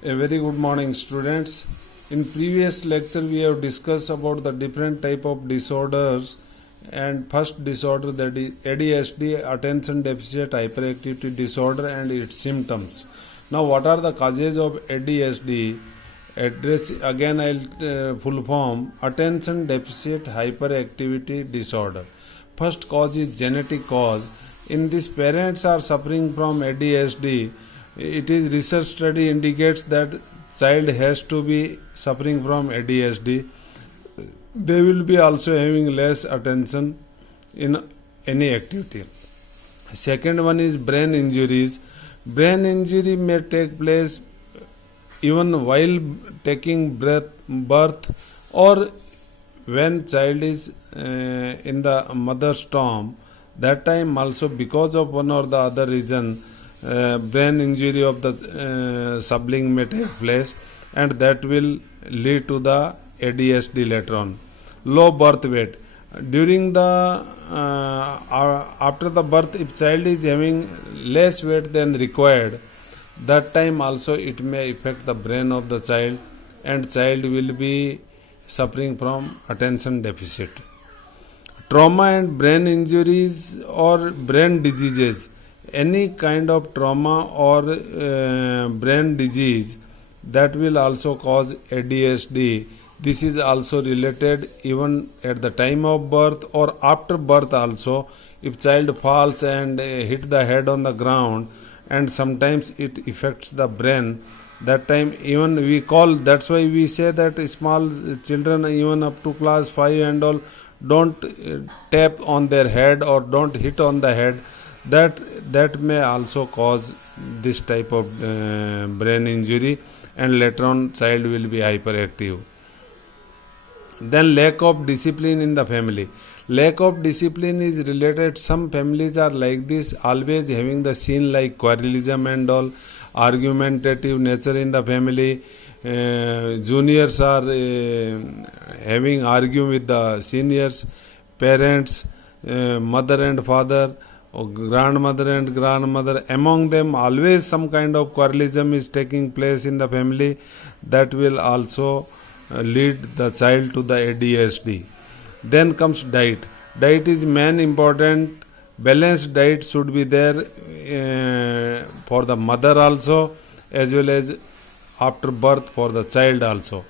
A very good morning, students. In previous lecture, we have discussed about the different type of disorders, and first disorder, that is ADHD, attention deficit hyperactivity disorder, and its symptoms. Now, what are the causes of ADHD? Address again. I'll full form: attention deficit hyperactivity disorder. First cause is genetic cause. In this, parents are suffering from ADHD. It is research study indicates that child has to be suffering from ADHD. They will be also having less attention in any activity. Second one is brain injuries. Brain injury may take place even while taking birth, or when child is in the mother's tomb. That time also, because of one or the other reason, brain injury of the sibling may take place, and that will lead to the ADHD later on. Low birth weight. During the after the birth, if child is having less weight than required, that time also it may affect the brain of the child, and child will be suffering from attention deficit. Trauma and brain injuries or brain diseases. Any kind of trauma or brain disease, that will also cause ADHD. This is also related even at the time of birth or after birth also. If child falls and hit the head on the ground, and sometimes it affects the brain, that time even we call, that's why we say that small children even up to class 5 and all, don't tap on their head or don't hit on the head. That may also cause this type of brain injury, and later on child will be hyperactive. Then lack of discipline in the family. Lack of discipline is related. Some families are like this, always having the scene like quarrelism and all, argumentative nature in the family. Juniors are having argue with the seniors. Parents, mother and father, or grandmother and grandmother, among them always some kind of quarrelism is taking place in the family. That will also lead the child to the ADHD. Then comes diet. Diet is main important. Balanced diet should be there for the mother also, as well as after birth for the child also.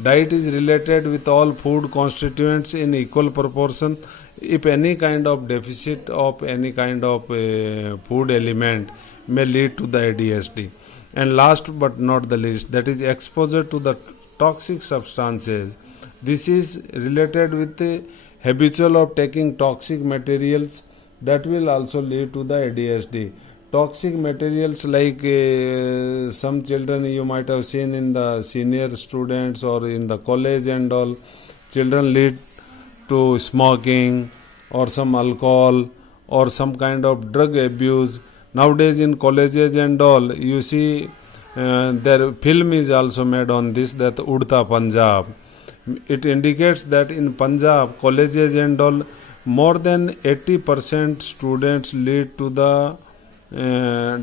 Diet is related with all food constituents in equal proportion. If any kind of deficit of any kind of food element may lead to the ADHD. And last but not the least, that is exposure to the toxic substances. This is related with the habitual of taking toxic materials. That will also lead to the ADHD. Toxic materials like some children you might have seen in the senior students or in the college and all, children lead to smoking or some alcohol or some kind of drug abuse. Nowadays in colleges and all, you see their film is also made on this, that Udta Punjab. It indicates that in Punjab colleges and all, more than 80% students lead to the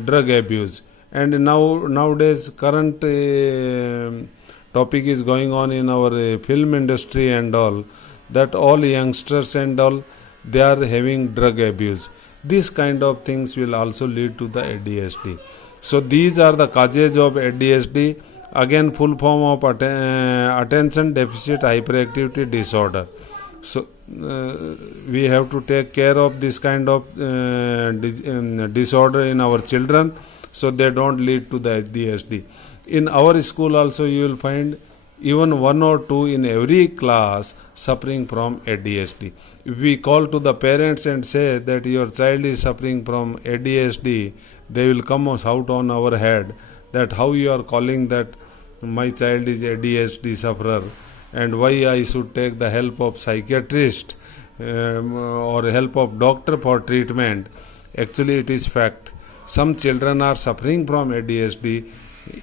drug abuse. And nowadays current topic is going on in our film industry and all, that all youngsters and all, they are having drug abuse. These kind of things will also lead to the ADHD. So these are the causes of ADHD. Again, full form of attention deficit hyperactivity disorder. So we have to take care of this kind of disorder in our children, so they don't lead to the ADHD. In our school also you will find even one or two in every class suffering from ADHD. If we call to the parents and say that your child is suffering from ADHD, they will come out on our head that how you are calling that my child is ADHD sufferer, and why I should take the help of psychiatrist or help of doctor for treatment. Actually it is fact. Some children are suffering from ADHD,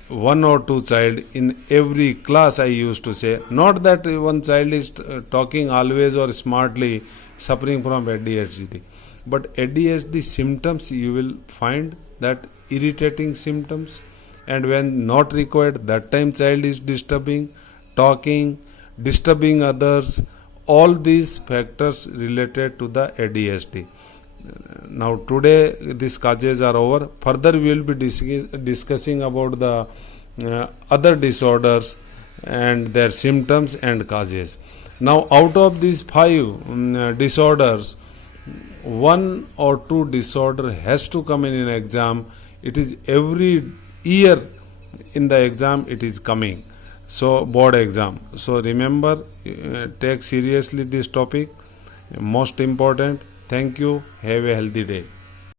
one or two child in every class, I used to say. Not that one child is talking always or smartly suffering from ADHD, but ADHD symptoms you will find that irritating symptoms, and when not required, that time child is disturbing, talking, disturbing others, all these factors related to the ADHD. Now today these causes are over. Further we will be discussing about the other disorders and their symptoms and causes. Now out of these five disorders, one or two disorder has to come in an exam. It is every year in the exam it is coming. So board exam. So remember, take seriously this topic. Most important. Thank you. Have a healthy day.